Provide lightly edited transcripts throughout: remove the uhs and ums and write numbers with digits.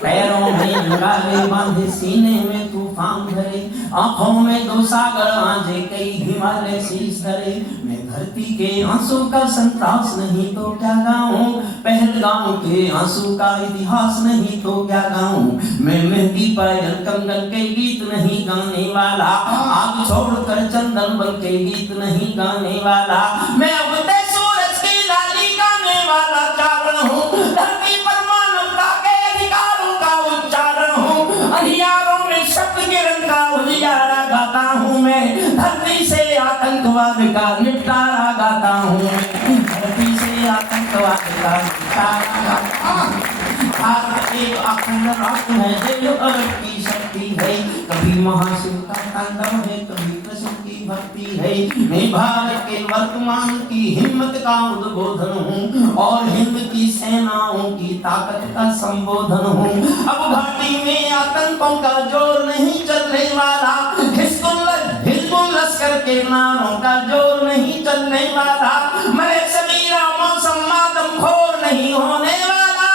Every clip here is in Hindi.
पैरों में अंगारे बांधे, सीने में तूफान भरे, आंखों में दो सागर आंजे, कई हिमालय शीश धरे। मैं धरती के आंसू का संतास नहीं तो क्या गाऊं, पहलगाम के आंसू का इतिहास नहीं तो क्या गाऊं। मैं मेहंदी पायल कंगन के गीत नहीं गाने वाला, आग छोड़कर चंदन बन के गीत नहीं गाने वाला। मैं उगते सूरज की लाली गाने वाला चारण हूँ, धरती पर मानवता के अधिकारों का उच्चारण हूँ। अंधियारों में शब्द किरण का उजियारा गाता हूँ मैं, धरती से आतंकवाद का निपटारा गाता हूँ। धरती से आतंकवाद का निपटारा गाता हूँ। भारत एक अखंड राष्ट्र है, जो अरब की शक्ति है। कभी महाशिव का तांडव है, कभी कृष्ण की भक्ति है। मैं भारत के वर्तमान की हिम्मत का उद्बोधन हूँ, और हिंद की सेनाओं की ताकत का संबोधन हूँ। अब घाटी में आतंकों का जोर नहीं चलने वाला, हिजबुल लश्कर के नारों का जोर नहीं चलने वाला। मरे सबीरा मौसम मातम खोर नहीं होने वाला।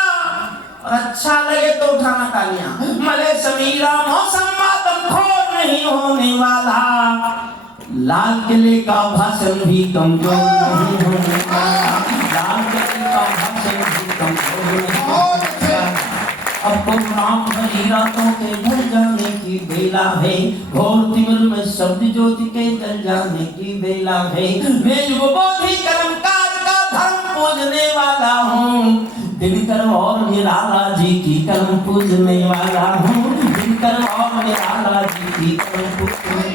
और अच्छा लगे तो उठाना तालियां। मले समीरा मौसम मातम खोर नहीं होने वाला। लाल किले का भाषण भी कमजोर नहीं होने वाला। लाल किले का भाषण भी कमजोर नहीं होने वाला। अब तो राम भरी रातों के ढल जाने की बेला है, घोर तिमिर में शब्द ज्योति के जल जाने की बेला है। मैं युगबोधि कर्मकाज का धर्म पूजने वाला हूँ, दिनकर और निराला जी की कलम पूजने वाला हूँ। दिनकर और निराला जी की कलम पूजने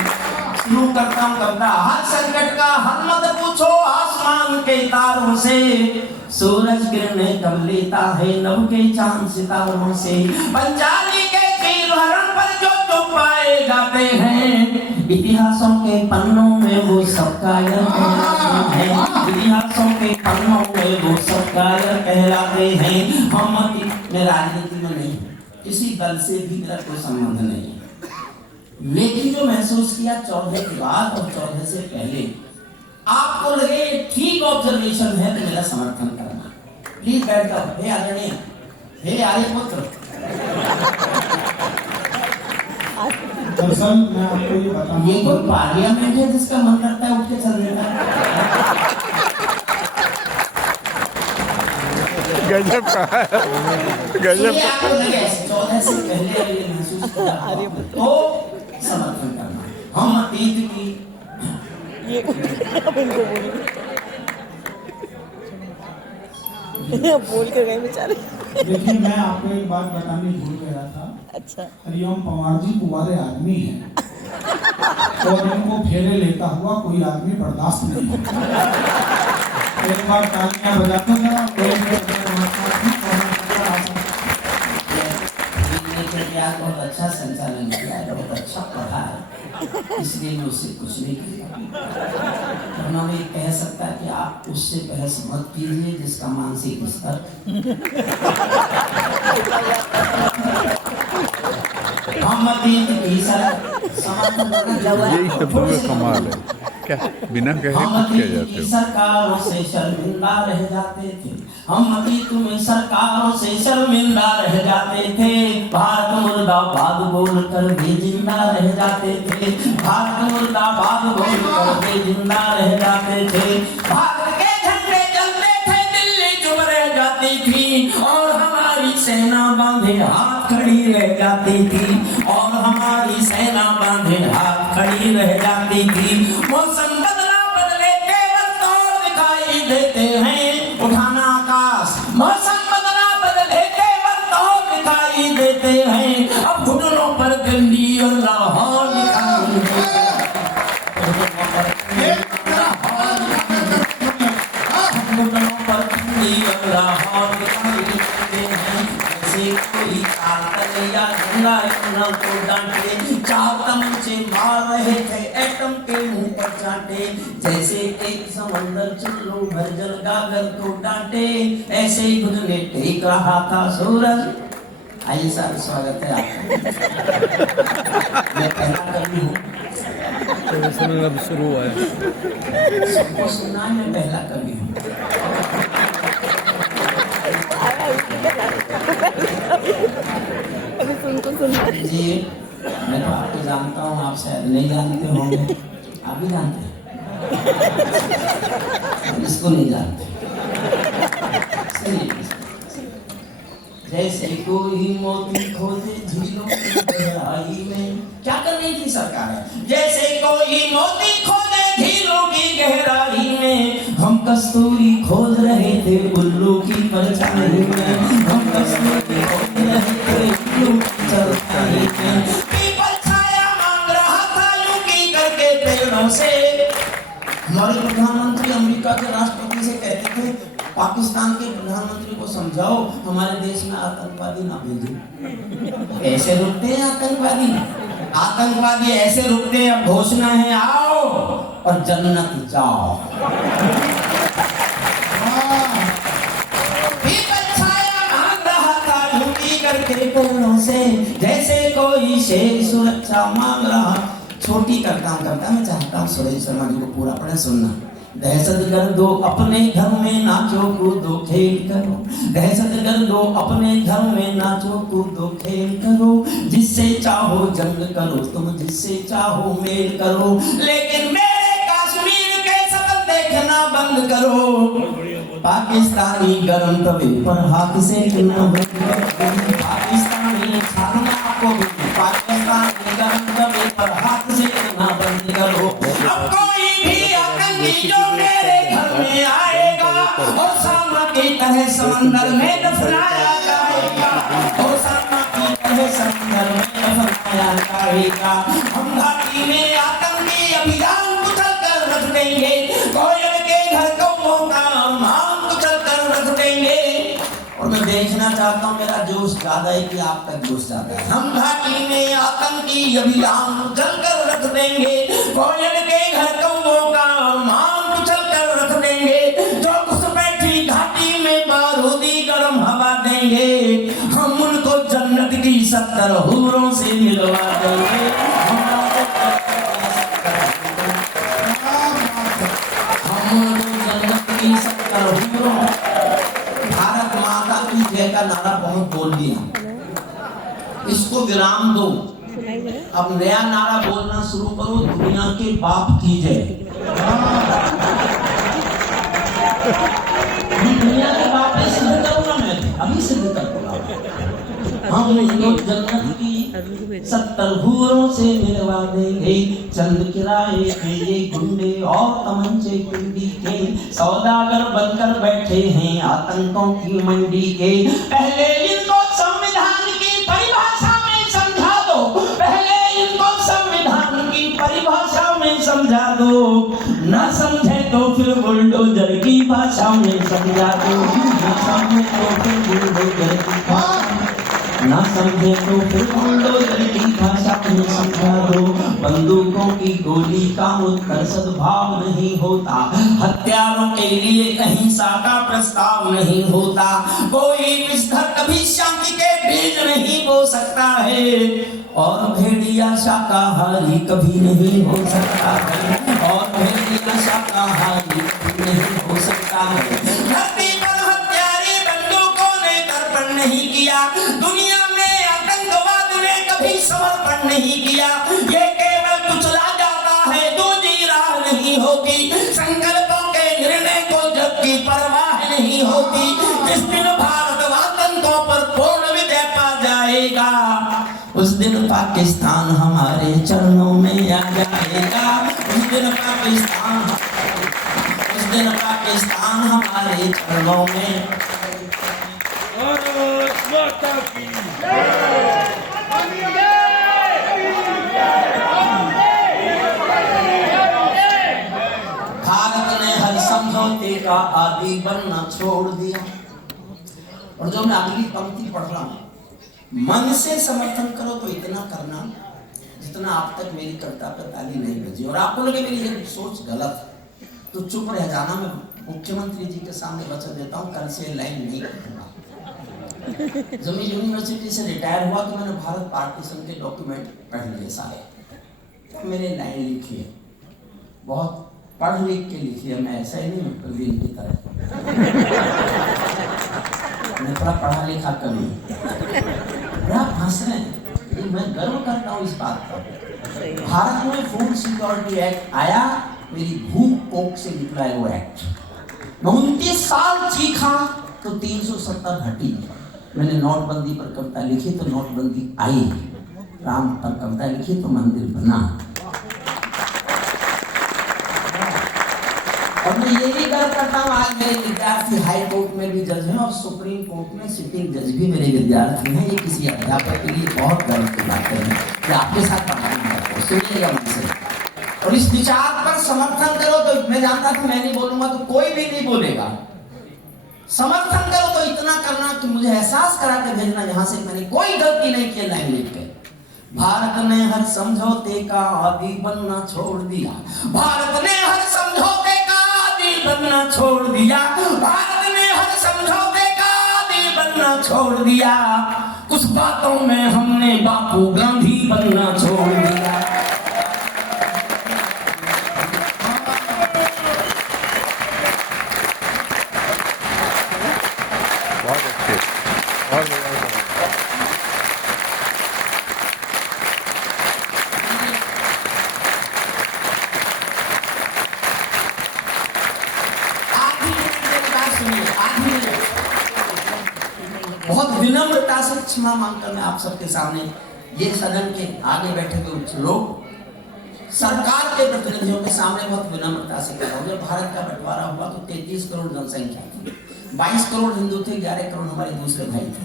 शुरू करता हूँ कविता। हर संकट का हल मत पूछो आसमान के तारों से, सूरज किरणें कब लेता है नभ के चांद सितारों से। पंचाली के तीर हरण पर जो चुप पाए गाते हैं, इतिहासों के पन्नों में वो सब कायर कहलाते हैं। इतिहासों के पन्नों में वो सब कायर कहलाते हैं। हम मैं राजनीति में नहीं, किसी दल से भी मेरा कोई संबंध नहीं, लेकिन जो महसूस किया 14 के बाद और 14 से पहले, आपको लगे ठीक ऑब्जर्वेशन है तो मेरा समर्थन करना। प्लीज बैठ जाओ। हे आदरणीय, हे आर्यपुत्र। दरअसल मैं आपको ये बताऊं, ये कोई पार्लियामेंट है जिसका मन करता है उठ के चलने का? गजब का गजब। आपको लगे 14 से पहले ये महसूस किया तो समर्थन करना। हम अतीत की ये बोल कर गए बेचारे। देखिए मैं आपको एक बात बताने भूल गया था। अच्छा। हरिओम पवार जी कुंवारे आदमी हैं, और इनको फेरे लेता हुआ कोई आदमी बर्दाश्त नहीं होता। एक बार तालियां बजाते जरा। बहुत अच्छा संचालन किया है, बहुत अच्छा पढ़ा है, इसलिए मैं उससे कुछ नहीं किया। उन्होंने कह सकता है कि आप उससे बहस मत कीजिए जिसका मानसिक स्तर। हम यही सब का कमाल है। क्या बिना कहे कुछ किया जाते हो? सरकारों से शर्मिंदा रह जाते थे हम, अतीत में सरकारों से शर्मिंदा रह जाते थे। भारत मुर्दाबाद बोलकर भी जिंदा रह जाते थे। भारत मुर्दाबाद बोलकर भी जिंदा रह जाते थे। भारत के झंडे चलते थे, दिल्ली चुप रह जाती थी, और हमारी सेना बांधे हाथ खड़ी रह जाती थी। और हमारी सेना बांधे हाथ खड़ी रह जाती थी। मौसम बदला बदले केवल तौर दिखाई देते हैं, उठाना आकाश। मौसम बदला बदले केवल तौर दिखाई देते हैं, अब घुटनों पर गंदी और लाहौर दिखाई देते हैं। घुटनों पर गंदी और लाहौर दिखाई देते हैं। ऐसे कोई या झंडा को डांटे, चाहतम से मार रहे थे एटम के मुंह पर चाटे। जैसे एक समंदर चुल्लू भर जल गागर को डांटे, ऐसे ही खुद ने टेक रहा था सूरज। आइए सर, स्वागत है आपका। मैं पहला कवि हूँ, अब शुरू हुआ है। सबको सुनना है, मैं पहला कवि हूँ। अभी सुनना जी मैं तो आपको जानता हूँ, आप शायद नहीं जानते होंगे। आप भी जानते हैं, इसको नहीं जानते। जैसे कोई मोती खोजे झीलों की गहराई में, क्या कर रही थी सरकार? जैसे कोई मोती खोजे झीलों की गहराई में, हम कस्तूरी खोज रहे थे उल्लू की परछाई में, हम कस्तूरी खोज रहे थे उल्लू की परछाई में। पीपल छाया मांग रहा था यूं की करके पेड़ों से। हमारे प्रधानमंत्री अमेरिका के राष्ट्रपति से कहते थे, पाकिस्तान के प्रधानमंत्री को समझाओ हमारे देश में आतंकवादी ना भेजे। ऐसे रुकते हैं आतंकवादी? आतंकवादी ऐसे रुकते हैं। अब घोषणा है, आओ और जन्नत जाओ। करके पेड़ों से जैसे कोई शेर सुरक्षा मांग रहा। छोटी करता हूँ मैं चाहता हूँ सुरेश शर्मा जी को पूरा पढ़े सुनना। दहशत गर्दो अपने घर में नाचो कूदो खेल करो, दहशत गर्दो अपने घर में नाचो कूदो खेल करो, जिससे चाहो जंग करो तुम, जिससे चाहो मेल करो, लेकिन मेरे कश्मीर के सपन देखना बंद करो। पाकिस्तानी गरम तवे पर हाथ से कितना बंद करो, पाकिस्तानी छाना को पाकिस्तानी गरम तवे पर हाथ से कितना बंद करो। अब कोई भी आतंकी जो मेरे घर में आएगा, ओसामा की तरह समंदर में दफनाया जाएगा, ओसामा की तरह समंदर में दफनाया जाएगा। हम घाटी में आतंकी अभियान कुचल कर रख देंगे, कोयल के घर को मौका हम कुचल कर रख देंगे। और मैं देखना चाहता हूँ मेरा जोश ज्यादा है कि आप तक जोश ज्यादा है। हम घाटी में आतंकी अभियान कुचल कर रख देंगे, कोयल के घर को मौका हम कुचल कर रख देंगे, जो घुसपैठी घाटी में बारूदी गर्म हवा देंगे, हम उनको जन्नत की 70 हूरों से मिलवा देंगे। हम उनको जन्नत की 70 हूरों। भारत माता की जय का नारा बहुत बोल दिया, इसको विराम दो। अब नया नारा बोलना शुरू करो, दुनिया के बाप की जय। दुनिया के बाप पे सिद्ध करूंगा मैं, अभी सिद्ध करूंगा। हम उनको जन्नत की 70 हूरों से मिलवा देंगे, चंद किराए के ये गुंडे और तमंचे कुंडी के सौदागर बनकर बैठे हैं आतंकों की मंडी के। पहले इनको संविधान की परिभाषा में समझा दो, पहले इनको संविधान की परिभाषा में समझा दो, ना समझे तो फिर बुलडोजर की भाषा में समझा दो, ना समझे तो फिर बुलडोजर की भाषा, ना समझे तो फिर बुलडोजर की भाषा में समझा दो। बंदूकों की गोली का उत्तर सद्भाव नहीं होता, हत्यारों के लिए अहिंसा का प्रस्ताव नहीं होता, कोई विस्तर कभी शांति के बीज नहीं बो सकता है, और भेड़िया शाकाहारी कभी नहीं हो सकता है, और भेड़िया शाकाहारी कभी नहीं हो सकता है। धरती पर हत्यारी बंदूकों ने तर्पण नहीं किया, दुनिया में आतंकवाद ने कभी समर्पण नहीं किया। ये केवल कुचला जाता है, दूसरी राह नहीं होती, संकल्पों के निर्णय को जग की परवाह नहीं होती। जिस दिन भारत आतंकों पर पूर्ण विजय पा जाएगा, उस दिन पाकिस्तान हमारे चरणों में आ जाएगा, उस दिन पाकिस्तान हमारे चरणों में। भारत ने हर समझौते का आदि बनना छोड़ दिया। और जो मैं अगली पंक्ति पढ़ रहा हूं, मन से समर्थन करो तो इतना करना जितना आप तक मेरी कविता पर ताली नहीं भेजी। और आपको लगे मेरी ये सोच गलत तो चुप रह जाना। मैं मुख्यमंत्री जी के सामने वचन देता हूँ, कल से लाइन नहीं करूंगा। जब मैं यूनिवर्सिटी से रिटायर हुआ तो मैंने भारत पार्टीशन के डॉक्यूमेंट पढ़ लिए सारे, मैंने लाइन लिखी है, बहुत पढ़ लिख के लिखी है। मैं ऐसा ही नहीं, मैं प्रवीण की तरह मैं थोड़ा पढ़ा लिखा कवि हूं। आप हंस रहे हैं, लेकिन मैं गर्व करता हूँ इस बात पर। भारत में फूड सिक्योरिटी एक्ट आया, मेरी भूख कोख से निकला है वो एक्ट। मैं 29 साल चीखा तो 370 हटी। मैंने नोटबंदी पर कविता लिखी तो नोटबंदी आई, राम पर कविता लिखी तो मंदिर बना। और मैं ये भी गर्व करता हूँ, आज मेरे विद्यार्थी हाई कोर्ट में भी जज हैं और सुप्रीम कोर्ट में सिटिंग जज भी मेरे विद्यार्थी हैं। ये किसी अध्यापक के लिए बहुत गर्व की बात है कि आपके साथ पढ़ाना है। सुनिएगा मुझसे और इस विचार पर समर्थन करो। तो मैं जानता था मैं नहीं बोलूंगा तो कोई भी नहीं बोलेगा। समर्थन करो तो इतना करना कि मुझे एहसास करा के भेजना यहाँ से मैंने कोई गलती नहीं की लाइन लिख के। भारत ने हर समझौते का आदि बनना छोड़ दिया, भारत ने हर समझौते का आदि बनना छोड़ दिया, भारत ने हर समझौते का आदि बनना छोड़ दिया। कुछ बातों में हमने बापू गांधी बनना छोड़ दिया। बहुत अच्छे और बहुत विनम्रता से क्षमा मांगकर मैं आप सबके सामने ये सदन के आगे बैठे हुए लोग सरकार के प्रतिनिधियों के सामने बहुत विनम्रता से कह रहा हूँ। जब भारत का बंटवारा हुआ तो 33 करोड़ जनसंख्या थी, 22 करोड़ हिंदू थे, 11 करोड़ हमारे दूसरे भाई थे।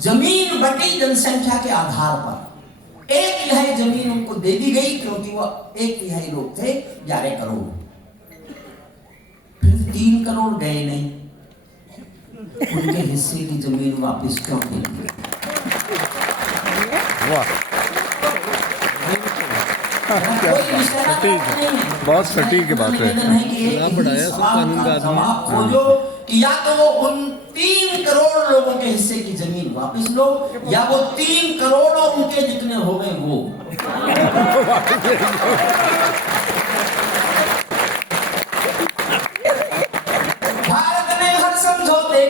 जमीन बटी जनसंख्या के आधार पर 1 तिहाई जमीन उनको दे दी गई क्योंकि वो 1 तिहाई लोग थे, 11 करोड़। फिर 3 करोड़ गए नहीं, उनके हिस्से की जमीन वापस क्यों नहीं दी? वाह, बहुत सटीक की बात है। खोजो कि या तो वो उन 3 करोड़ लोगों के हिस्से की जमीन वापस लो, या वो 3 करोड़ और उनके जितने हो गए वो।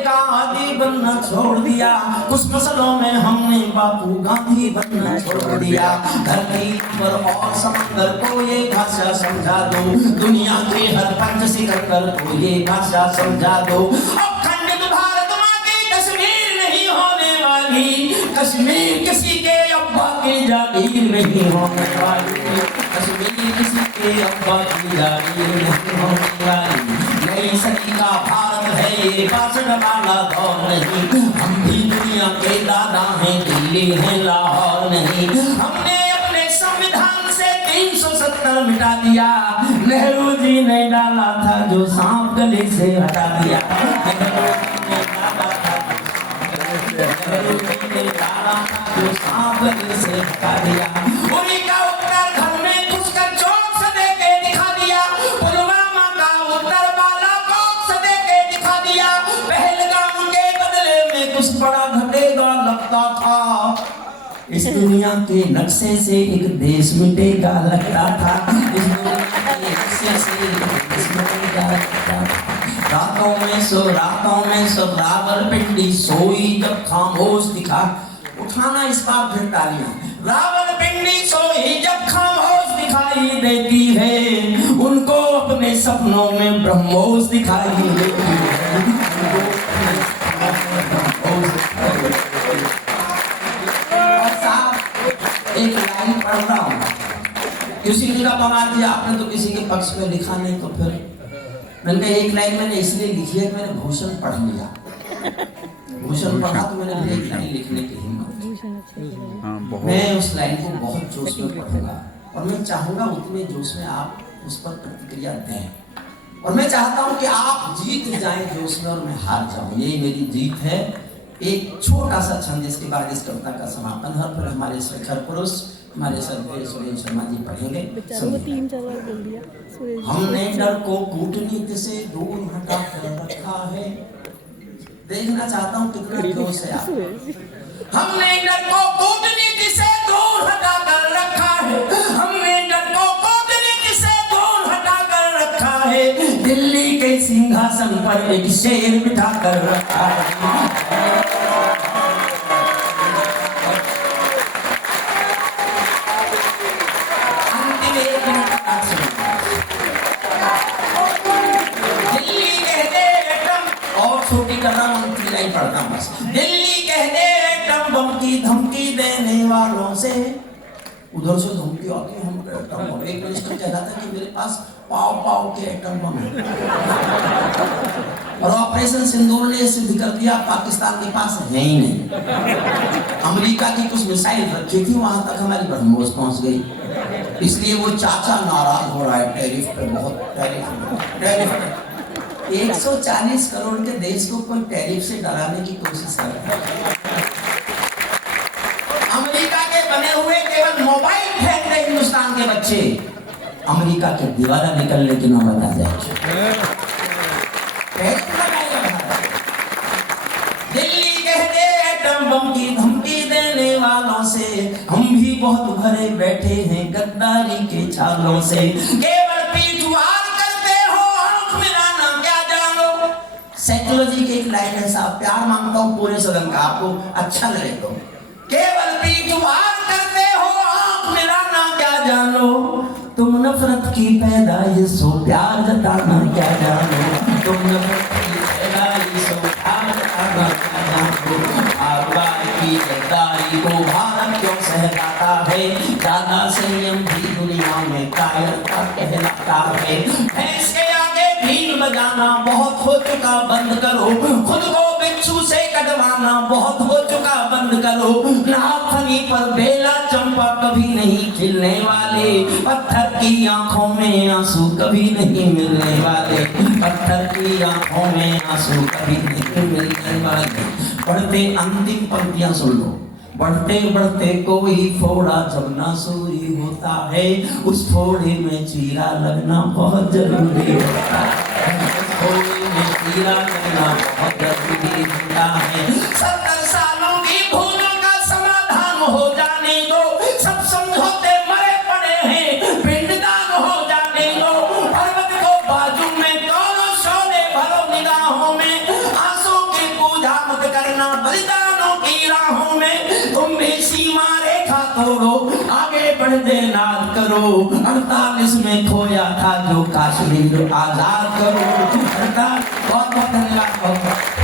का आदि बनना छोड़ दिया, कुछ मसलों में हमने बापू गांधी बनना छोड़ दिया। धरती पर और समंदर को ये भाषा समझा दो, दुनिया के हर पंच सिकंदर को ये भाषा समझा दो। अखंडित भारत माँ की कश्मीर नहीं होने वाली, कश्मीर किसी के अब्बा की जागीर नहीं होने वाली, कश्मीर किसी के अब्बा की जागीर नहीं होने वाली। नई सदी का भारत है ये, 62 वाला दौर नहीं। हम भी दुनिया के दादा हैं, दिल्ली है लाहौर नहीं। हमने अपने संविधान से 370 मिटा दिया, नेहरू जी ने डाला था जो सांप गले से हटा दिया। नेहरू जी ने डाला था जो सांप गले से हटा दिया। उन्हीं का उत्तर घर में घुसकर चौक से दे के दिखा दिया, पुलवामा का उत्तर पहलगाम के बदले में कुछ बड़ा घटेगा लगता था। इस दुनिया के नक्शे से एक देश मिटेगा लगता था, इस दुनिया के नक्शे से एक देश मिटेगा लगता था। रातों में सो रावलपिंडी सोई जब खामोश दिखा। उठाना इस बार फिर तालियां। रावलपिंडी सोई जब खामोश दिखाई देती है, उनको अपने सपनों में ब्रह्मोस दिखाई देती है। एक लाइन पढ़ रहा हूँ, किसी ने कहा पवार जी आपने तो किसी के पक्ष में लिखा नहीं, तो फिर मैंने एक लाइन मैंने इसलिए लिखी है, मैंने भूषण पढ़ लिया। भूषण पढ़ा तो मैंने एक लाइन लिखने की हिम्मत। मैं उस लाइन को बहुत जोश में पढ़ूंगा और मैं चाहूंगा उतने जोश में आप उस पर प्रतिक्रिया दें। और मैं चाहता हूं कि आप जीत जाएं जोश में और मैं हार जाऊं, ये मेरी जीत है। एक छोटा सा छंद, इसके बाद इस कविता का समापन है, फिर हमारे शिखर पुरुष हमारे सरदेव सुरेश शर्मा जी पढ़ेंगे। हमने डर को कूटनीति से दूर हटा कर रखा है। देखना चाहता हूँ कितना जोश है आप। हमने डर को कूटनीति से दूर हटा कर रखा है, हमने डर को कूटनीति से दूर हटा कर रखा है। दिल्ली के सिंहासन पर एक शेर बिठा कर रखा है, करना बस। दिल्ली कह दे एटम बम की धमकी देने वालों से, उधर से धमकी आती है हम एटम बम। एक मिनिस्टर कह रहा था कि मेरे पास पाव पाव के एटम बम है, और ऑपरेशन सिंदूर ने सिद्ध कर दिया पाकिस्तान के पास है ही नहीं। अमेरिका की कुछ मिसाइल रखी थी, वहां तक हमारी ब्रह्मोस पहुंच गई, इसलिए वो चाचा नाराज हो रहा है टैरिफ पे, बहुत टैरिफ 140 करोड़ के देश को कोई टैरिफ से डराने की कोशिश कर रहा है। अमेरिका के बने हुए केवल मोबाइल फेंक रहे हिंदुस्तान के बच्चे, अमेरिका के दीवाना निकलने की नौबत आ जाए। दिल्ली कह दे एटम बम की धमकी देने वालों से, हम भी बहुत भरे बैठे हैं गद्दारी के छालों से। केवल पीछुआर करते हो, आंख मिलाना क्या जानो। साइकोलॉजी की एक लाइन है साहब, प्यार मांगता हूं पूरे सदन का, आपको अच्छा लगे तो। केवल पीछुआर करते हो, आंख मिलाना क्या जानो। तुम नफरत की पैदाइश हो, प्यार जताना क्या जानो। तुम नफरत की पैदाइश हो, प्यार जताना क्या जानो। आबाद की गद्दारी को भारत क्यों सहलाता है, ज्यादा संयम भी दुनिया में कायरता कहलाता है। भैंस के आगे भीड़ बजाना बहुत हो चुका, बंद करो। खुद को बिच्छू से कटवाना बहुत हो चुका, बंद करो। नाखनी पर बेला चंपा कभी नहीं खिलने वाले, पत्थर की आंखों में आंसू कभी नहीं मिलने वाले, पत्थर की आंखों में आंसू कभी नहीं मिलने वाले। पढ़ते अंतिम पंक्तियां सुन लो। बढ़ते बढ़ते कोई फोड़ा जब नासूरी होता है, उस फोड़े में चीरा लगना बहुत जरूरी होता है। उस फोड़े में चीरा लगना बहुत जरूरी होता है। 70 सालों की भूलों का समाधान हो जाने दो, सब समझौते मरे पड़े हैं, पिंडदान हो जाने दो। पर्वत को बाजू में दोनों शोले भरो निगाहों में, आंसू की पूजा मत करना बलिदानों की राहों में। तुम भी सीमा रेखा तोड़ो, आगे बढ़ दे नाद करो। 48 में खोया था जो कश्मीर आजाद करो। बहुत बहुत धन्यवाद।